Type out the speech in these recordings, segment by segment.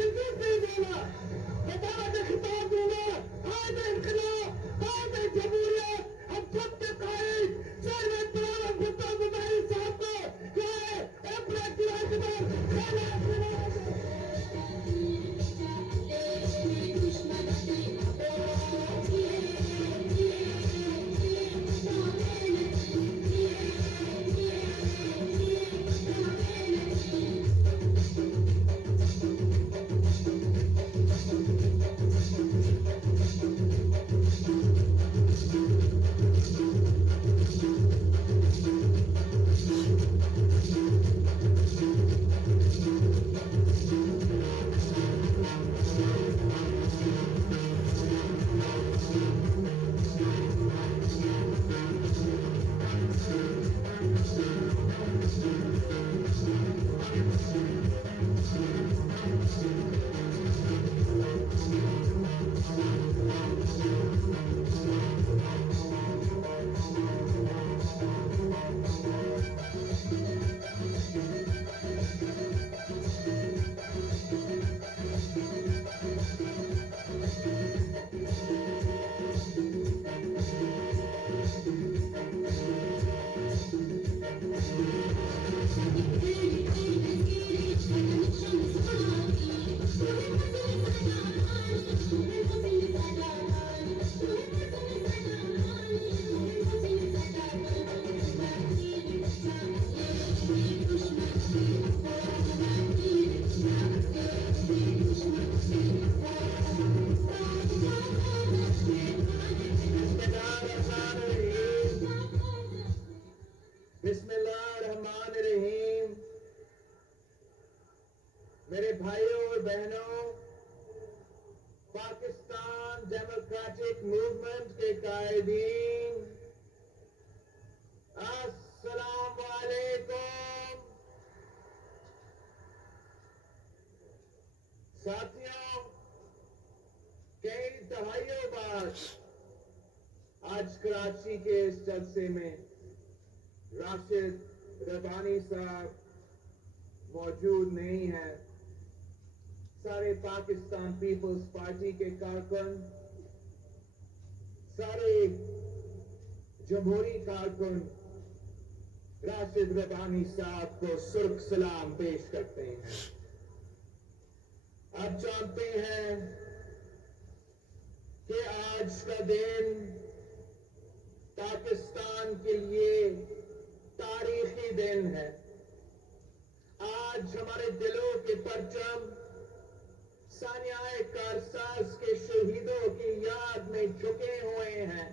تلفیق نہیں دینا، بتا کے خطاب دینا، آج انقلاب، آج جمہوریت، ہم سب کے قائد سرور پرانا بھٹو گماری صاحب کو کیا ہے اپنا کراچی بسم اللہ الرحمن الرحیم. میرے بھائیوں اور بہنوں، پاکستان ڈیموکریٹک موومنٹ کے قائدین، السلام علیکم. ساتھیوں، کئی دہائیوں بعد آج کراچی کے اس جلسے میں راشد ربانی صاحب موجود نہیں ہیں. سارے پاکستان پیپلز پارٹی کے کارکن، سارے جمہوری کارکن راشد ربانی صاحب کو سرخ سلام پیش کرتے ہیں. آپ جانتے ہیں کہ آج کا دن پاکستان کے لیے تاریخی دن ہے. آج ہمارے دلوں کے پرچم سانحہ کارساز کے شہیدوں کی یاد میں جھکے ہوئے ہیں،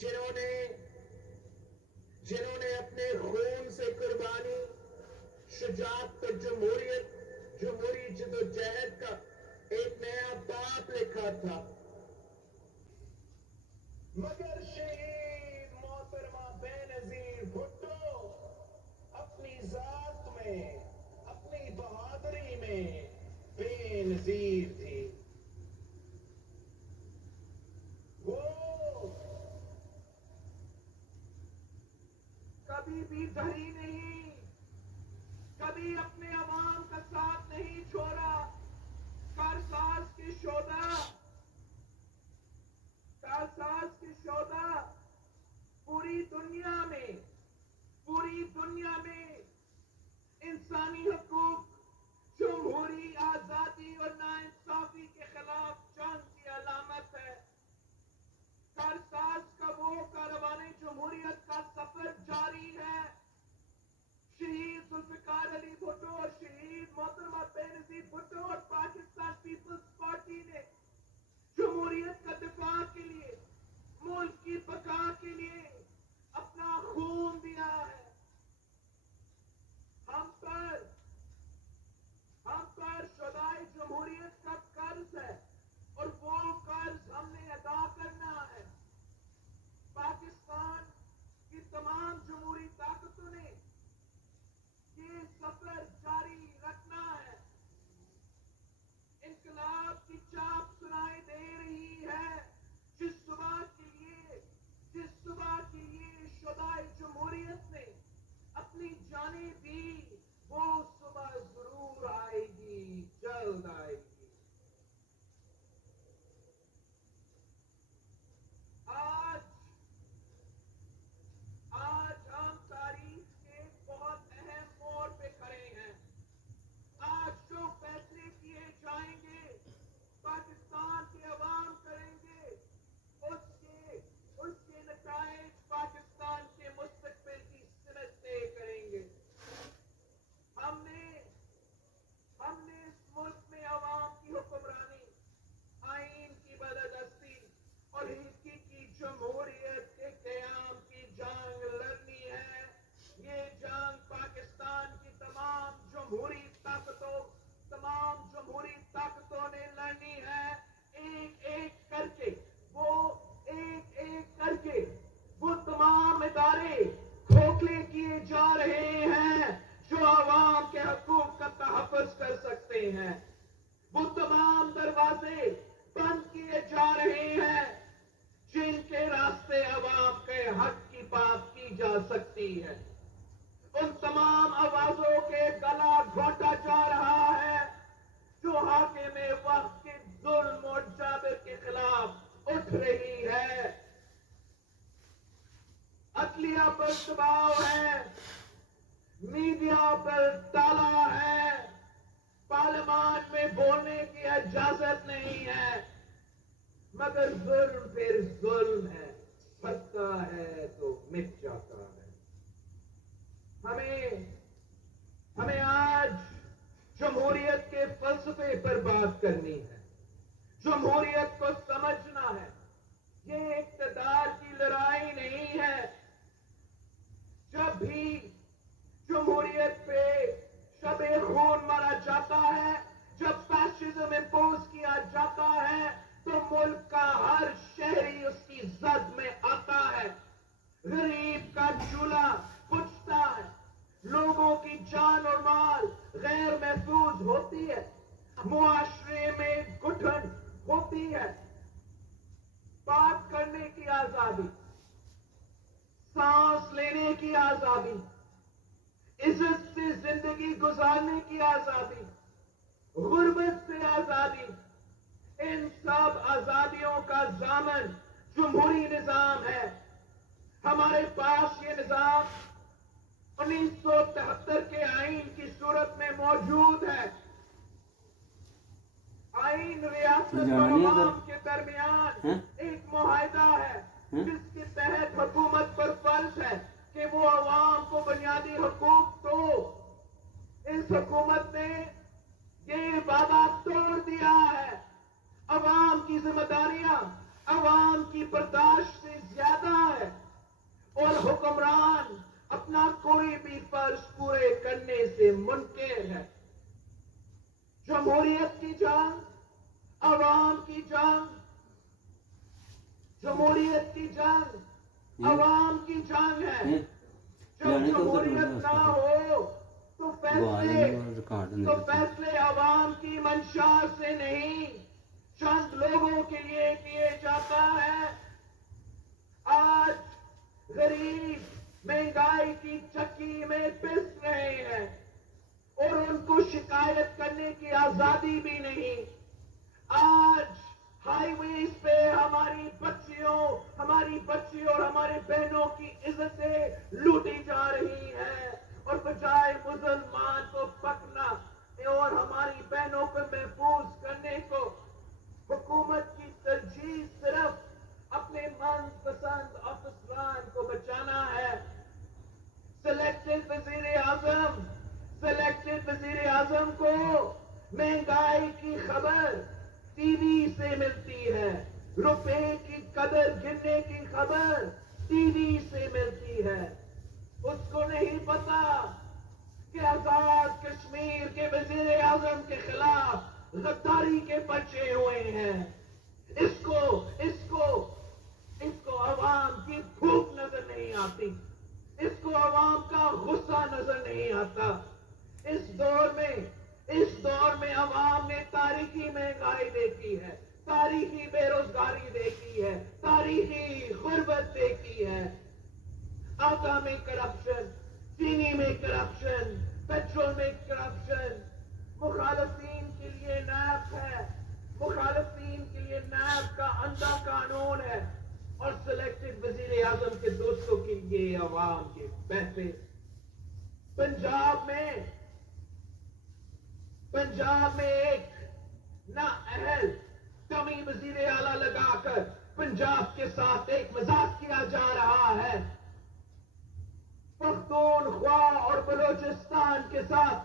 جنہوں نے اپنے خون سے قربانی، شجاعت پر جمہوری جدوجہد کا ایک نیا باب لکھا تھا. مگر شہید محترمہ بے نظیر بھٹو اپنی ذات میں، اپنی بہادری میں بے نظیر تھی. وہ کبھی بھی دھری نہیں، کبھی اپنے عوام کا ساتھ نہیں چھوڑا. کارساز کے شہداء پوری دنیا میں انسانی حقوق، جمہوری آزادی اور ناانصافی کے خلاف جنگ کی علامت ہے. کارساز کا وہ کاروان جمہوریت کا سفر جاری ہے. شہید ذوالفقار علی بھٹو اور شہید محترمہ بے نظیر بھٹو اور پاکستان پیپلز پارٹی نے جمہوریت کا دفاع کے لیے، ملک کی بقا کے لیے اپنا خون دیا ہے. ہم پر شہدائے جمہوریت کا قرض ہے اور وہ قرض ہم نے ادا کرنا ہے. پاکستان کی تمام جمہوری طاقتوں نے یہ سفر جاری رکھنا ہے. انقلاب کی چاپ سنائی دے رہی ہے. جس صبح کے لیے شہدائے جمہوریت نے اپنی جانیں دی، وہ صبح ضرور آئے گی. جلد آئے گی. آج ہم تاریخ کے بہت اہم موڑ پہ کھڑے ہیں. آج جو فیصلے کیے جائیں گے پاکستان کے عوام کریں گے، اس کے نتائج پاکستان کے مستقبل کی سمت طے کریں گے. ہم نے اس ملک میں عوام کی حکمرانی، آئین کی بالادستی اور حقیقی جمہوریت کے قیام کی جنگ لڑنی ہے. یہ جنگ پاکستان کی تمام جمہوری طاقتوں نے لڑنی ہے. ایک ایک کر کے وہ تمام ادارے کھوکھلے کیے جا رہے ہیں جو عوام کے حقوق کا تحفظ کر سکتے ہیں. وہ تمام دروازے بند کیے جا رہے ہیں جن کے راستے عوام کے حق کی بات کی جا سکتی ہے. ان تمام آوازوں کے گلا گھونٹا جا رہا ہے جو حاکم وقت کے ظلم اور جابر کے خلاف اٹھ رہی ہے. عدلیہ پر دباؤ ہے، میڈیا پر تالا ہے، پارلیمان میں بولنے کی اجازت نہیں ہے، مگر ظلم پھر ظلم ہے، پھٹتا ہے تو مٹ جاتا ہے. ہمیں آج جمہوریت کے فلسفے پر بات کرنی ہے. جمہوریت کو سمجھنا ہے. یہ اقتدار کی لڑائی نہیں ہے. جب بھی جمہوریت پہ شب خون مارا جاتا ہے، جب فیشزم امپوز کیا جاتا ہے، تو ملک کا ہر شہری اس کی زد میں آتا ہے. غریب کا چولہا بجھتا ہے، لوگوں کی جان اور مال غیر محفوظ ہوتی ہے، معاشرے میں گٹھن ہوتی ہے. بات کرنے کی آزادی، سانس لینے کی آزادی، عزت سے زندگی گزارنے کی آزادی، غربت سے آزادی، ان سب آزادیوں کا ضامن جمہوری نظام ہے. ہمارے پاس یہ نظام 1973 کے آئین کی صورت میں موجود ہے. آئین ریاست اور عوام کے درمیان ایک معاہدہ ہے جس کے تحت حکومت پر فرض ہے کہ وہ عوام کو بنیادی حقوق دو. اس حکومت نے یہ وعدہ توڑ دیا ہے. عوام کی ذمہ داریاں عوام کی برداشت سے زیادہ ہے اور حکمران اپنا کوئی بھی فرض پورے کرنے سے منکر ہے. جمہوریت کی جنگ، عوام کی جنگ، جمہوریت کی جنگ عوام کی جنگ ہے. جب جمہوریت نہ ہو تو فیصلے عوام کی منشا سے نہیں، چند لوگوں کے لیے کیے جاتا ہے. آج غریب مہنگائی کی چکی میں پس رہے ہیں اور ان کو شکایت کرنے کی آزادی بھی نہیں. آج ہائی ویز پہ ہماری بچیوں اور ہمارے بہنوں کی عزتیں لوٹی جا رہی ہیں، اور بجائے مسلمان کو پکڑنا اور ہماری بہنوں کو محفوظ کرنے کو حکومت کی ترجیح صرف اپنے من پسند افسران کو بچانا ہے. سلیکٹڈ وزیر اعظم کو مہنگائی کی خبر ٹی وی سے ملتی ہے، روپے کی قدر گرنے کی خبر ٹی وی سے ملتی ہے. اس کو نہیں پتا کہ آزاد کشمیر کے وزیر اعظم کے خلاف غداری کے پرچے ہوئے ہیں. اس کو عوام کی بھوک نظر نہیں آتی، اس کو عوام کا غصہ نظر نہیں آتا. اس دور میں عوام نے تاریخی مہنگائی دیکھی ہے، تاریخی بے روزگاری دیکھی ہے، تاریخی غربت دیکھی ہے. آٹا میں کرپشن، چینی میں کرپشن، پیٹرول میں کرپشن، مخالفین کے لیے نیب ہے، مخالفین کے لیے نیب کا اندھا قانون ہے، اور سلیکٹڈ وزیر اعظم کے دوستوں کے لیے عوام کے پیسے۔ پنجاب میں ایک نااہل کمی وزیر اعلیٰ لگا کر پنجاب کے ساتھ ایک مذاق کیا جا رہا ہے۔ پختونخوا اور بلوچستان کے ساتھ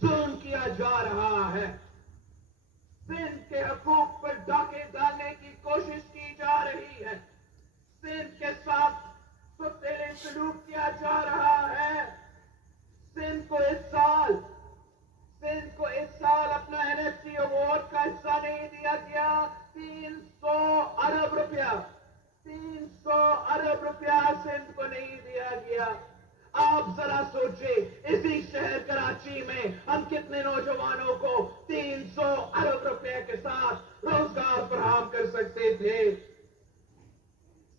ظلم کیا جا رہا ہے۔ سندھ کے حقوق پر ڈاکے ڈالنے کی کوشش کی جا رہی ہے۔ سندھ کے ساتھ ستیلے سلوک کیا جا رہا ہے۔ سندھ کو اس سال اپنا NFT ایوارڈ کا حصہ نہیں دیا گیا۔ 300 ارب روپیہ سندھ کو نہیں دیا گیا۔ آپ ذرا سوچیں، اسی شہر کراچی میں ہم کتنے نوجوانوں کو 300 ارب روپے کے ساتھ روزگار فراہم کر سکتے تھے۔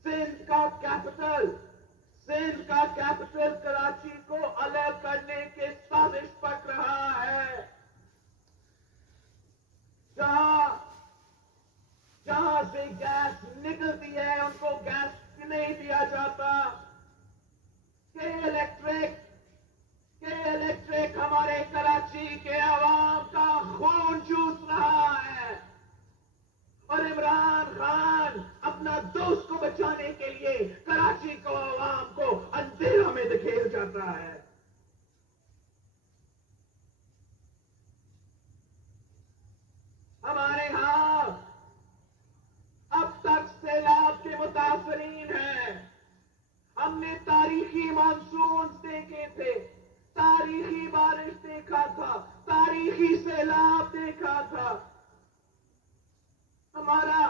سندھ کا کیپٹل کراچی کو الگ کرنے کے سازش پک رہا ہے۔ جہاں سے گیس نکلتی ہے ان کو گیس نہیں دیا جاتا۔ کے الیکٹرک ہمارے کراچی کے عوام کا خون چوس رہا ہے، اور عمران خان اپنا دوست کو بچانے کے لیے کراچی کو عوام کو اندھیروں میں دکھیر جاتا ہے۔ ہمارے ہاں اب تک سیلاب کے متاثرین ہیں۔ ہم نے تاریخی مانسون دیکھے تھے، تاریخی بارش دیکھا تھا، تاریخی سیلاب دیکھا تھا۔ ہمارا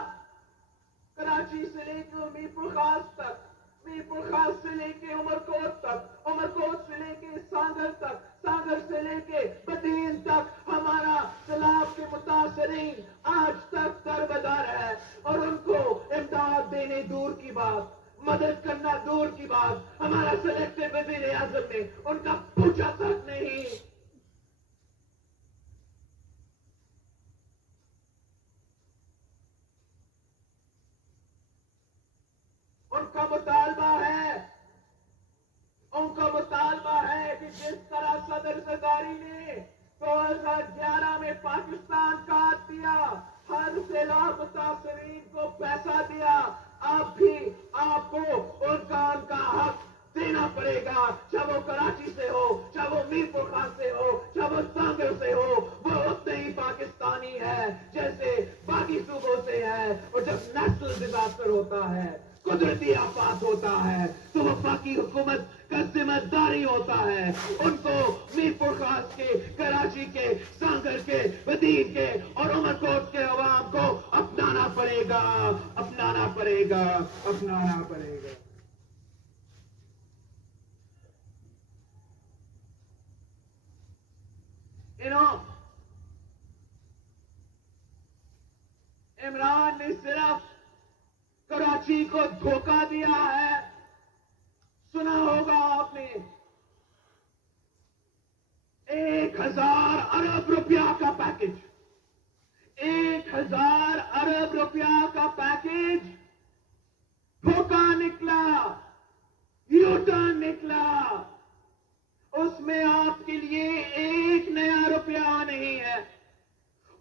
کراچی سے لے کے میرپور خاص تک، میرپور خاص سے لے کے عمرکوٹ تک، عمرکوٹ سے لے کے سانگر تک، سانگر سے لے کے بدین تک ہمارا سیلاب کے متاثرین آج تک دربدر ہے، اور ان کو امداد دینے دور کی بات، مدد کرنا دور کی بات، ہمارا سلیکٹڈ وزیر اعظم نے ان کا پوچھا تک نہیں۔ ان کا مطالبہ ہے کہ جس طرح صدر زرداری نے 2011 میں پاکستان کاٹ دیا، ہر سیلاب متاثرین کو پیسہ دیا، آپ کو ان کا حق دینا پڑے گا، چاہے وہ کراچی سے ہو، چاہے وہ میرپور خاص سے ہو، چاہے وہ سانگر سے ہو، وہ اتنے ہی پاکستانی ہے جیسے باقی صوبوں سے ہے۔ اور جب نیشنل ڈیزاسٹر ہوتا ہے، قدرتی آفات ہوتا ہے، تو وہ باقی حکومت کا ذمہ داری ہوتا ہے ان کو میرپور خاص کے، کراچی کے، سانگر کے، بدین کے اور عمرکوٹ کے عوام کو اپنانا پڑے گا، اپنانا پڑے گا، اپنانا پڑے گا۔ عمران نے صرف کراچی کو دھوکہ دیا ہے۔ سنا ہوگا آپ نے 1000 ارب روپیہ کا پیکج، 1000 ارب روپیہ کا پیکج دھوکہ نکلا، یو ٹرن نکلا۔ اس میں آپ کے لیے ایک نیا روپیہ نہیں ہے۔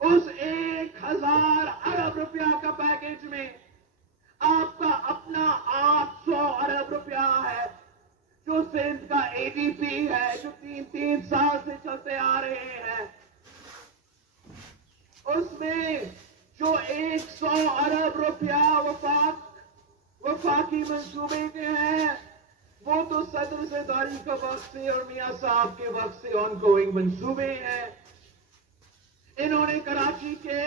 اس 1000 ارب روپیہ کا پیکج میں آپ کا اپنا 800 ارب روپیہ ہے، جو سندھ کا ADP ہے، جو تین سال سے چلتے آ رہے ہیں۔ اس میں جو 100 ارب روپیہ وفاقی منصوبے کے ہیں، وہ تو صدر زرداری کا وقت سے اور میاں صاحب کے وقت سے آن گوئنگ منصوبے ہیں۔ انہوں نے کراچی کے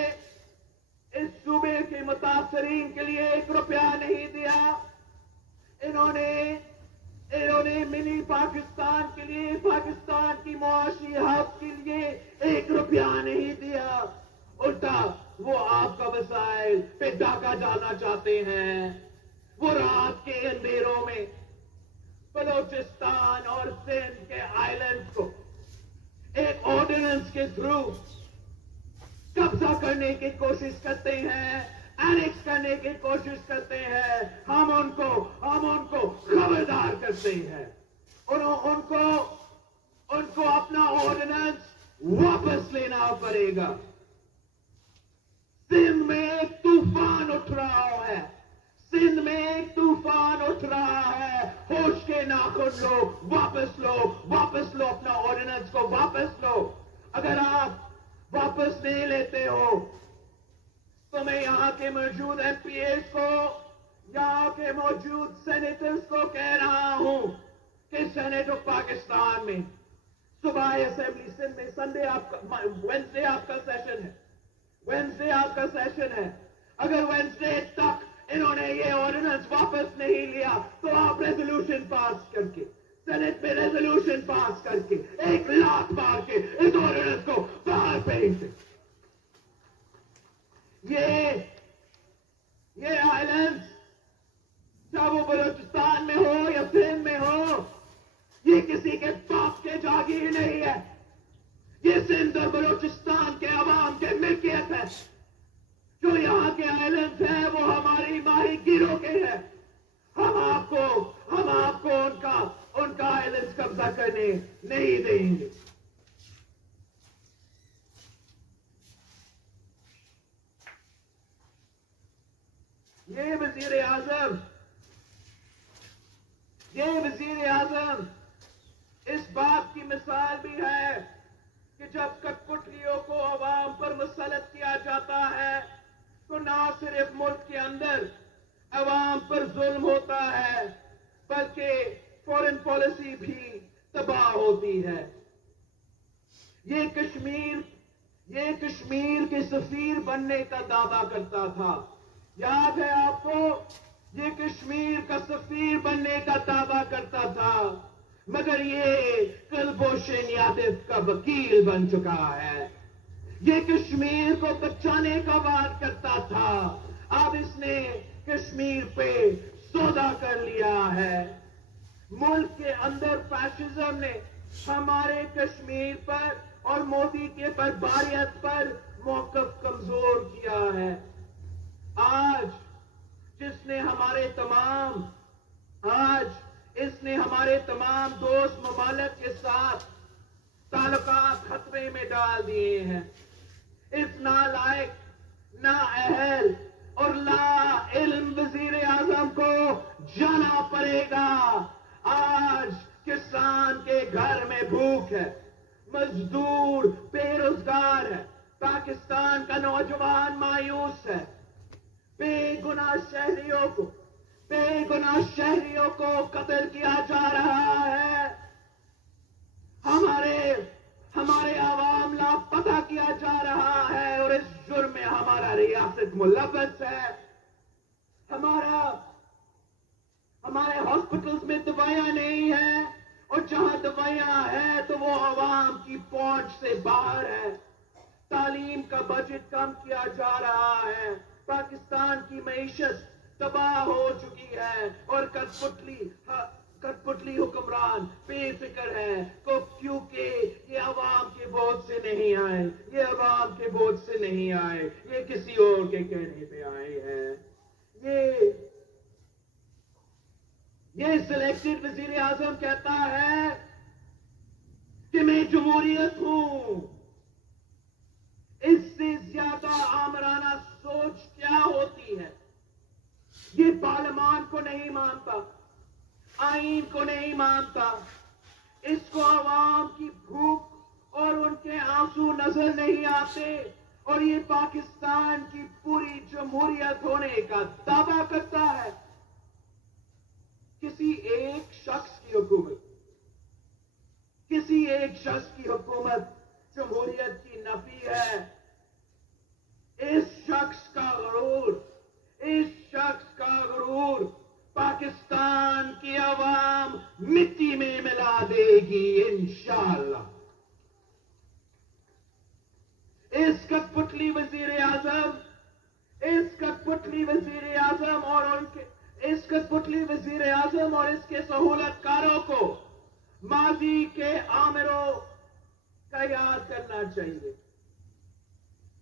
اس صوبے کے متاثرین کے لیے 1 روپیہ نہیں دیا۔ انہوں نے منی پاکستان کے لیے، پاکستان کی معاشی ہب کے لیے 1 روپیہ نہیں دیا۔ الٹا وہ آپ کا وسائل پہ ڈاکہ ڈالنا چاہتے ہیں۔ وہ رات کے اندھیروں میں بلوچستان اور سندھ کے آئلینڈز کو ایک آرڈیننس کے کے تھرو قبضہ کرنے کی کوشش کرتے ہیں, اینیکس کرنے کی کوشش کرتے ہیں. ہم ان کو خبردار کرتے ہیں. ان کو اپنا آرڈیننس واپس لینا پڑے گا. سندھ میں ایک طوفان اٹھ رہا ہے. سندھ میں ایک طوفان اٹھ رہا ہے. ہوش کے ناخن لو, واپس لو اپنا آرڈیننس کو واپس لو. اگر آپ واپس نہیں لیتے ہو تو میں یہاں کے موجود ایم پی ایز کو, یہاں کے موجود سینیٹرز کو کہہ رہا ہوں کہ سینیٹ آف پاکستان میں صبح اسمبلی سندھ میں سنڈے وینسڈے آپ کا سیشن ہے. اگر وینسڈے تک انہوں نے یہ آرڈیننس واپس نہیں لیا تو آپ ریزولوشن پاس کر کے, سینٹ میں ریزولوشن پاس کر کے, ایک لاکھ مار کے اس آرڈیننس کو باہر بھیج دیں. یہ آئلینڈز چاہے وہ بلوچستان میں ہو یا سندھ میں ہو, یہ کسی کے باپ کے جاگیر نہیں ہے. یہ سندھ اور بلوچستان کے عوام کے ملکیت ہے. جو یہاں کے آئلینڈز ہیں وہ ہماری ماہی گیروں کے ہیں. ہم آپ کو ان کا آئلینڈز قبضہ کرنے نہیں دیں گے. یہ وزیر اعظم اس بات کی مثال بھی ہے کہ جب کٹ پتلیوں کو عوام پر مسلط کیا جاتا ہے تو نہ صرف ملک کے اندر عوام پر ظلم ہوتا ہے بلکہ فورن پالیسی بھی تباہ ہوتی ہے. یہ کشمیر کے سفیر بننے کا دعویٰ کرتا تھا. یاد ہے آپ کو, یہ کشمیر کا سفیر بننے کا دعویٰ کرتا تھا, مگر یہ کلبھوشن یادو کا وکیل بن چکا ہے. یہ کشمیر کو بچانے کا وعدہ کرتا تھا, اب اس نے کشمیر پہ سودا کر لیا ہے. ملک کے اندر فیشزم نے ہمارے کشمیر پر اور مودی کے بربریت پر موقف کمزور کیا ہے. آج اس نے ہمارے تمام دوست ممالک کے ساتھ تعلقات خطرے میں ڈال دیے ہیں. اس نالائق, نااہل اور لا علم وزیر اعظم کو جانا پڑے گا. آج کسان کے گھر میں بھوک ہے, مزدور بے روزگار ہے, پاکستان کا نوجوان مایوس ہے. بے گناہ شہریوں کو قتل کیا جا رہا ہے. ہمارے عوام لاپتہ کیا جا رہا ہے اور اس جرم میں ہمارا ریاست ملوث ہے. ہمارے ہاسپٹلز میں دوائیاں نہیں ہیں, اور جہاں دوائیاں ہیں تو وہ عوام کی پہنچ سے باہر ہے. تعلیم کا بجٹ کم کیا جا رہا ہے. پاکستان کی معیشت تباہ ہو چکی ہے اور کٹ پتلی حکمران بے فکر ہے کیونکہ یہ عوام کے بوجھ سے نہیں آئے, یہ کسی اور کے کہنے پہ آئے ہیں. یہ سلیکٹڈ وزیر اعظم کہتا ہے کہ میں جمہوریت ہوں. اس سے زیادہ آمرانہ سوچ کیا ہوتی ہے؟ یہ پارلیمان کو نہیں مانتا, آئین کو نہیں مانتا, اس کو عوام کی بھوک اور ان کے آنسو نظر نہیں آتے, اور یہ پاکستان کی پوری جمہوریت ہونے کا دعویٰ کرتا ہے. کسی ایک شخص کی حکومت جمہوریت کی نفی ہے. اس شخص کا غرور پاکستان کی عوام مٹی میں ملا دے گی انشاءاللہ. اس کٹپٹلی وزیر اعظم اور اس کے سہولت کاروں کو ماضی کے آمروں کا یاد کرنا چاہیے.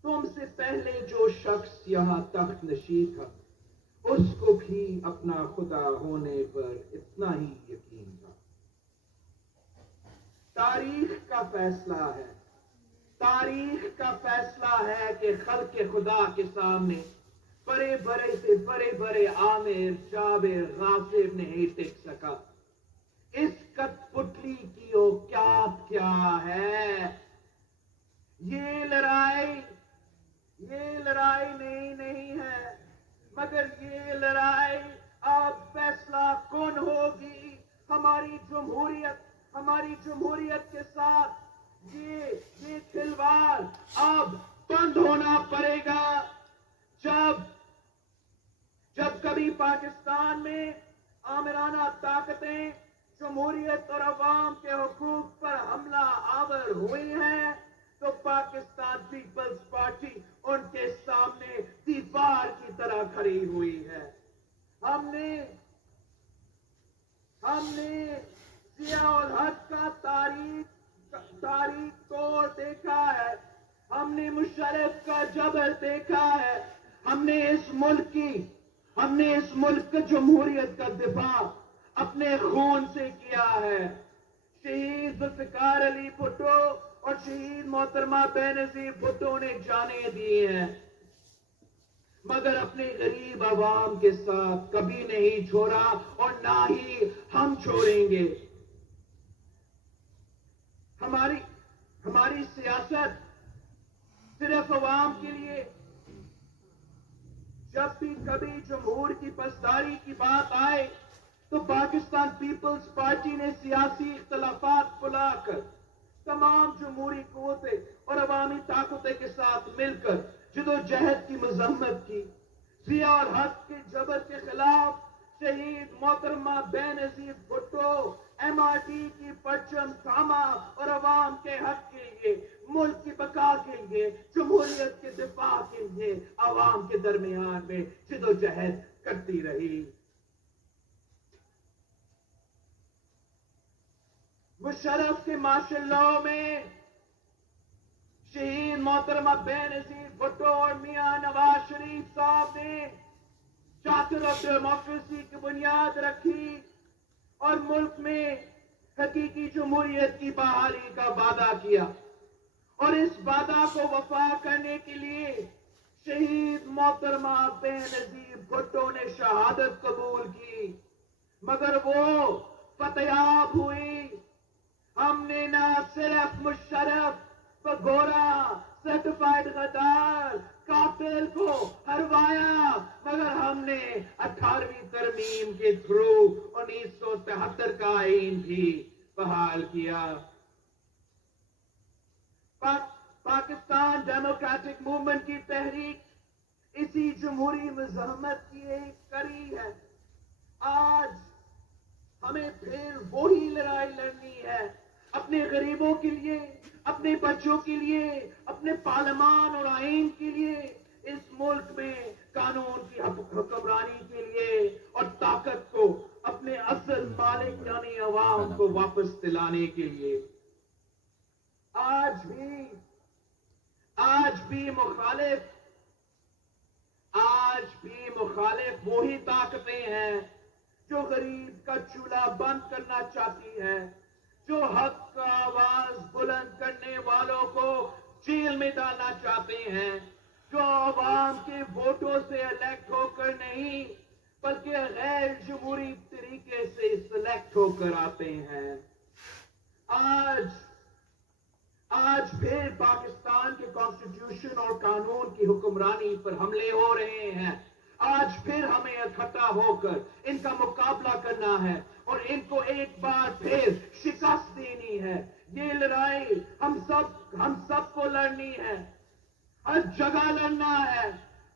تم سے پہلے جو شخص یہاں تخت نشین تھا اس کو بھی اپنا خدا ہونے پر اتنا ہی یقین تھا. تاریخ کا فیصلہ ہے. تاریخ کا فیصلہ ہے کہ خلق خدا کے سامنے بڑے بڑے سے بڑے بڑے عامر جابر غاصب نہیں ٹک سکا. اس کٹ پتلی کی اوقات کیا ہے؟ یہ لڑائی نہیں ہے، مگر یہ لڑائی اب فیصلہ کون ہوگی. ہماری جمہوریت کے ساتھ یہ کھلواڑ اب بند ہونا پڑے گا. جب کبھی پاکستان میں آمرانہ طاقتیں جمہوریت اور عوام کے حقوق پر حملہ آور ہوئی ہیں تو پاکستان پیپلز پارٹی ان کے سامنے دیوار کی طرح کھڑی ہوئی ہے. ہم نے ضیاء الحق کا تاریخ توڑ دیکھا ہے. ہم نے مشرف کا جبر دیکھا ہے. ہم نے اس ملک جمہوریت کا دفاع اپنے خون سے کیا ہے. شہید ذوالفقار علی بھٹو اور شہید محترمہ بینظیر بھٹو نے جانیں دی ہیں، مگر اپنے غریب عوام کے ساتھ کبھی نہیں چھوڑا اور نہ ہی ہم چھوڑیں گے. ہماری سیاست صرف عوام کے لیے. جب بھی کبھی جمہور کی پاسداری کی بات آئے تو پاکستان پیپلز پارٹی نے سیاسی اختلافات بلا کر تمام جمہوری قوتیں اور عوامی طاقتیں کے ساتھ مل کر جدوجہد کی مذمت کی. ضیاء الحق کے جبر کے خلاف شہید محترمہ بینظیر بھٹو MRD کی پرچم تھاما اور عوام کے حق کے لیے، ملک کی بقا کے لیے، جمہوریت کے دفاع کے لیے عوام کے درمیان میں جدوجہد کرتی رہی. مشرف کے مارشل لاء میں شہید محترمہ بینظیر بھٹو اور میاں نواز شریف صاحب نے چارٹر آف ڈیموکریسی کی بنیاد رکھی اور ملک میں حقیقی جمہوریت کی بحالی کا وعدہ کیا. اور اس وعدہ کو وفا کرنے کے لیے شہید محترمہ بینظیر بھٹو نے شہادت قبول کی، مگر وہ فتحیاب ہوئی. ہم نے نہ صرف مشرف گورا سرٹیفائیڈ غدار قاتل کو ہروایا، مگر ہم نے 18ویں ترمیم کے تھرو 1973 کا آئین بھی بحال کیا. پاکستان ڈیموکریٹک موومنٹ کی تحریک اسی جمہوری مزاحمت کی ایک کڑی ہے. آج ہمیں پھر وہی لڑائی لڑنی ہے، اپنے غریبوں کے لیے، اپنے بچوں کے لیے، اپنے پارلیمان اور آئین کے لیے، اس ملک میں قانون کی حکمرانی کے لیے اور طاقت کو اپنے اصل مالک یعنی عوام کو واپس دلانے کے لیے. آج بھی مخالف وہی طاقتیں ہیں جو غریب کا چولہا بند کرنا چاہتی ہے، جو حق کا آواز بلند کرنے والوں کو جیل میں ڈالنا چاہتے ہیں، جو عوام کے ووٹوں سے الیکٹ ہو کر نہیں بلکہ غیر جمہوری طریقے سے سلیکٹ ہو کر آتے ہیں. آج پھر پاکستان کے کانسٹیٹیوشن اور قانون کی حکمرانی پر حملے ہو رہے ہیں. آج پھر ہمیں اکٹھا ہو کر ان کا مقابلہ کرنا ہے اور ان کو ایک بار پھر شکست دینی ہے. یہ لڑائی ہم سب کو لڑنی ہے، ہر جگہ لڑنا ہے،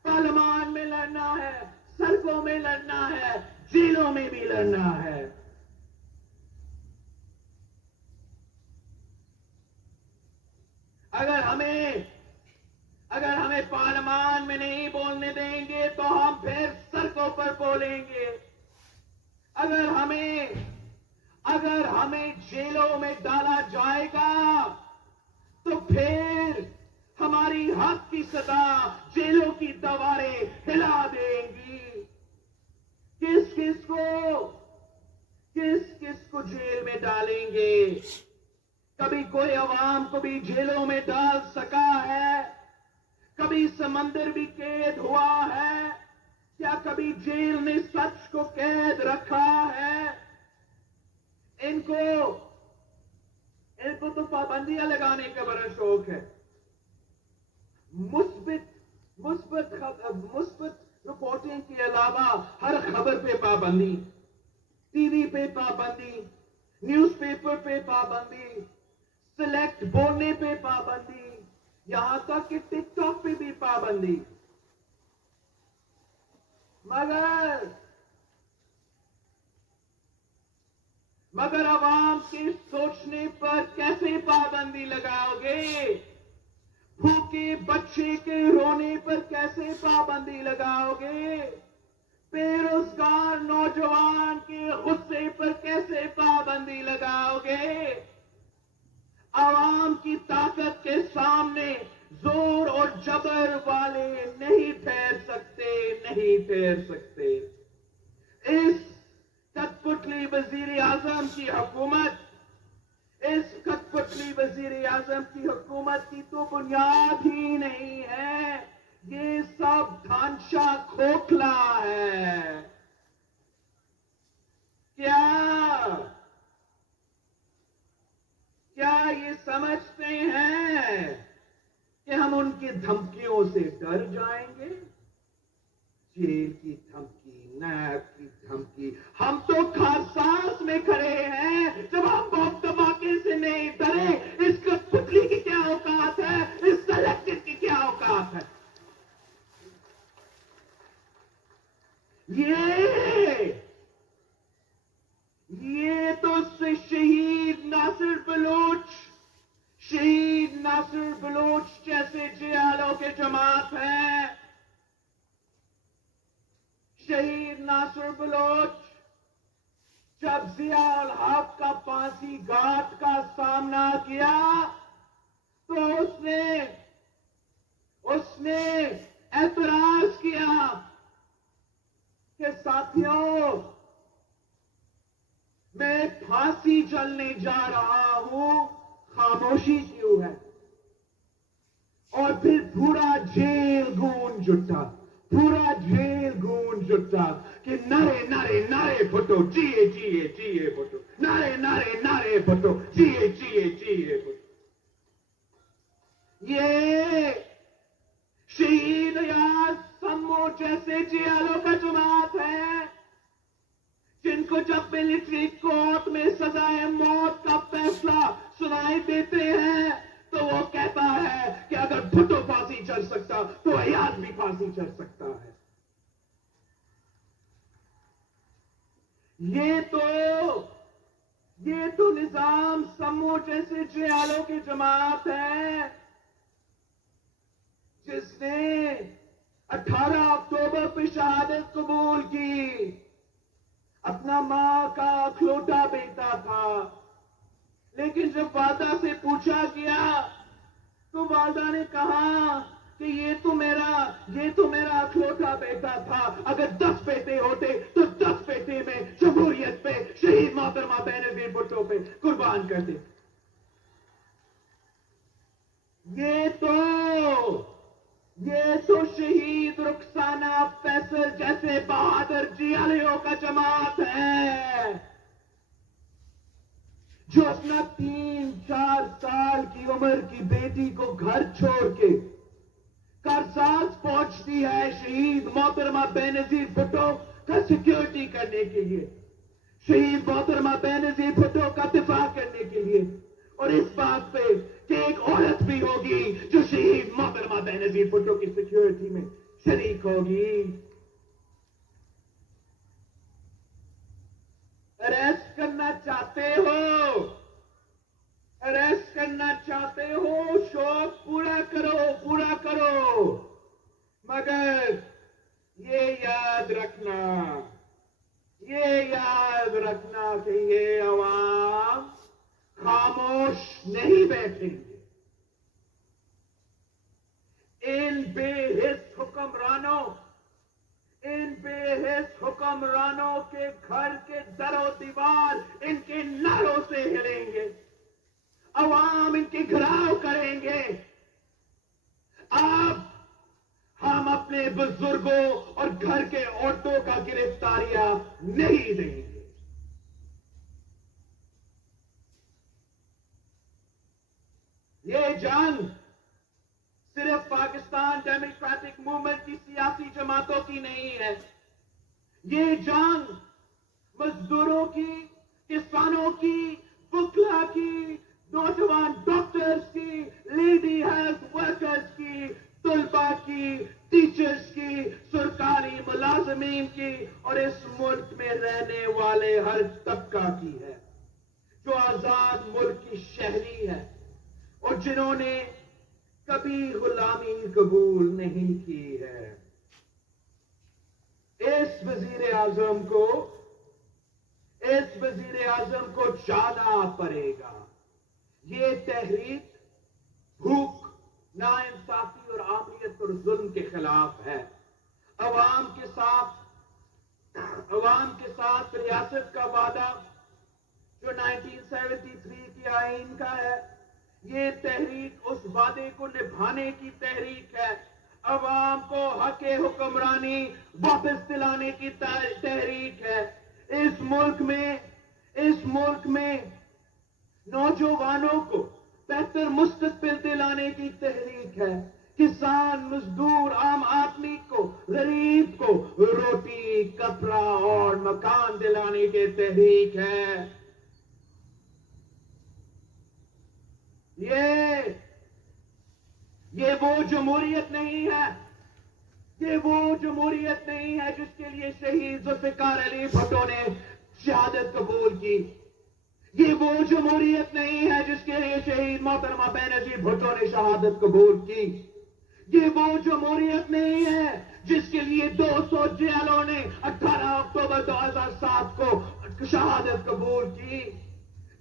پارلیمان میں لڑنا ہے، سڑکوں میں لڑنا ہے، جیلوں میں بھی لڑنا ہے. اگر ہمیں پارلیمان میں نہیں بولنے دیں گے تو ہم پھر سڑکوں پر بولیں گے. اگر ہمیں جیلوں میں ڈالا جائے گا پھر ہماری حق کی صدا جیلوں کی دیواریں ہلا دیں گی. کس کس کو جیل میں ڈالیں گے؟ کبھی کوئی عوام کو بھی جیلوں میں ڈال سکا ہے؟ کبھی سمندر بھی قید ہوا ہے؟ کیا کبھی جیل نے سچ کو قید رکھا ہے؟ ان کو تو پابندیاں لگانے کا بڑا شوق ہے. مثبت رپورٹنگ کے علاوہ ہر خبر پہ پابندی، ٹی وی پہ پابندی، نیوز پیپر پہ پابندی، سلیکٹ بولنے پہ پابندی، یہاں تک کہ ٹک ٹاک پہ بھی پابندی. مگر عوام کے سوچنے پر کیسے پابندی لگاؤ گے؟ بھوکے بچے کے رونے پر کیسے پابندی لگاؤ گے؟ بے روزگار نوجوان کے غصے پر کیسے پابندی لگاؤ گے؟ عوام کی طاقت کے سامنے زور اور جبر والے نہیں ٹھہر سکتے. اس کٹ پتلی وزیر اعظم کی حکومت کی تو بنیاد ہی نہیں ہے. یہ سب ڈھانچہ کھوکھلا ہے. کیا یہ سمجھتے ہیں کہ ہم ان کی دھمکیوں سے ڈر جائیں گے؟ جیل کی دھمکی، نیب کی دھمکی، ہم تو خرساس میں کھڑے ہیں. جب ہم بم دھماکے سے نہیں ڈرے، اس پتلی کی کیا اوقات ہے؟ اس سلیکٹر کی کیا اوقات ہے؟ یہ تو شہید ناصر بلوچ جیسے جیالوں کے جماعت ہیں. شہید ناصر بلوچ جب ضیاء الحق کا پھانسی گھاٹ کا سامنا کیا تو اس نے اعتراض کیا کہ ساتھیوں، میں پھانسی جلنے جا رہا ہوں، خاموشی کیوں ہے؟ اور پھر پورا جیل گونج اٹھا کہ نعرے پھٹو، جیے پھٹو، نعرے پھٹو، جیے پھٹو. یہ شہید ریاض سمو جیسے جیالوں کا جماعت ہے جن کو جب ملٹری کورٹ میں سزائے موت کا فیصلہ سنائی دیتے ہیں تو وہ کہتا ہے کہ اگر بھٹو پھانسی چڑھ سکتا تو ایاز بھی پھانسی چڑھ سکتا ہے. یہ تو نظام سمو جیسے جیالوں کی جماعت ہے جس نے 18 اکتوبر پہ شہادت قبول کی. اپنا ماں کا اکلوٹا بیٹا تھا، لیکن جب والدہ سے پوچھا گیا تو والدہ نے کہا کہ یہ تو میرا اکلوٹا بیٹا تھا. اگر 10 بیٹے ہوتے تو 10 بیٹے میں جمہوریت پہ، شہید محترمہ بینظیر بھٹو پہ قربان کر دے. یہ تو شہید رخسانہ فیصل جیسے بہادر جیالیوں کا جماعت ہے جو اپنا 3-4 سال کی عمر کی بیٹی کو گھر چھوڑ کے کرساس پہنچتی ہے شہید محترمہ بینظیر بھٹو کا سیکیورٹی کرنے کے لیے، شہید محترمہ بینظیر بھٹو کا دفاع کرنے کے لیے، اور اس بات پہ کہ ایک عورت بھی ہوگی جو شہید محترمہ بینظیر بھٹو کی سیکیورٹی میں شریک ہوگی. اریسٹ کرنا چاہتے ہو، شوق پورا کرو، مگر یہ یاد رکھنا کہ یہ عوام خاموش نہیں بیٹھیں گے. ان بے حس حکمرانوں کے گھر کے در و دیوار ان کے نعروں سے ہلیں گے، عوام ان کے گھراؤ کریں گے۔ اب ہم اپنے بزرگوں اور گھر کے عورتوں کا گرفتاریاں نہیں دیں گے۔ یہ جنگ صرف پاکستان ڈیموکریٹک موومنٹ کی سیاسی جماعتوں کی نہیں ہے، یہ جنگ مزدوروں کی، کسانوں کی، وکلا کی، نوجوان ڈاکٹرز کی، لیڈی ہیلتھ ورکرز کی، طلباء کی، ٹیچرز کی، سرکاری ملازمین کی اور اس ملک میں رہنے والے ہر طبقہ کی ہے جو آزاد ملک کی شہری ہے اور جنہوں نے کبھی غلامی قبول نہیں کی ہے۔ اس وزیر اعظم کو جانا پڑے گا۔ یہ تحریک بھوک، ناانصافی اور عاملیت اور ظلم کے خلاف ہے۔ عوام کے ساتھ ریاست کا وعدہ جو 1973 کی آئین کا ہے، یہ تحریک اس وعدے کو نبھانے کی تحریک ہے۔ عوام کو حق حکمرانی واپس دلانے کی تحریک ہے۔ اس ملک میں نوجوانوں کو بہتر مستقبل دلانے کی تحریک ہے۔ کسان، مزدور، عام آدمی کو، غریب کو روٹی، کپڑا اور مکان دلانے کی تحریک ہے۔ یہ وہ جمہوریت نہیں ہے، جس کے لیے شہید ذوالفقار علی بھٹو نے شہادت قبول کی۔ یہ وہ جمہوریت نہیں ہے جس کے لیے شہید محترمہ بینظیر بھٹو نے شہادت قبول کی۔ یہ وہ جمہوریت نہیں ہے جس کے لیے 200 جیلوں نے 18 اکتوبر 2007 کو شہادت قبول کی۔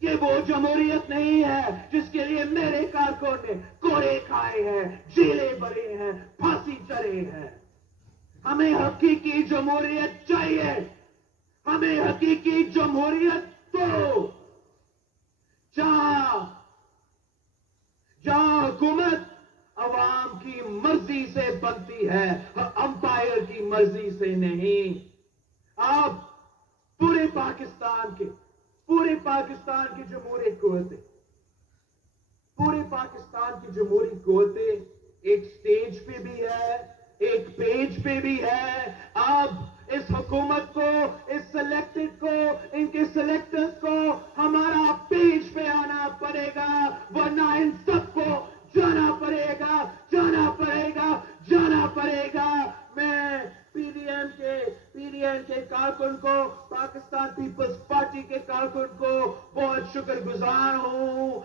یہ وہ جمہوریت نہیں ہے جس کے لیے میرے کارکن نے کوڑے کھائے ہیں، جیلیں بھرے ہیں، پھانسی چڑھے ہیں۔ ہمیں حقیقی جمہوریت چاہیے، ہمیں حقیقی جمہوریت دو، جہاں حکومت عوام کی مرضی سے بنتی ہے، امپائر کی مرضی سے نہیں۔ اب پورے پاکستان کی جمہوری قوتیں ایک سٹیج پہ بھی ہے، ایک پیج پہ بھی ہے۔ اب اس حکومت کو، اس سلیکٹڈ کو، ان کے سلیکٹرز کو ہمارا پیج پہ آنا پڑے گا، ورنہ ان سب کو جانا پڑے گا۔ میں پی ڈی ایم کے کارکن کو، پاکستان پیپلز پارٹی کے کارکن کو بہت شکر گزار ہوں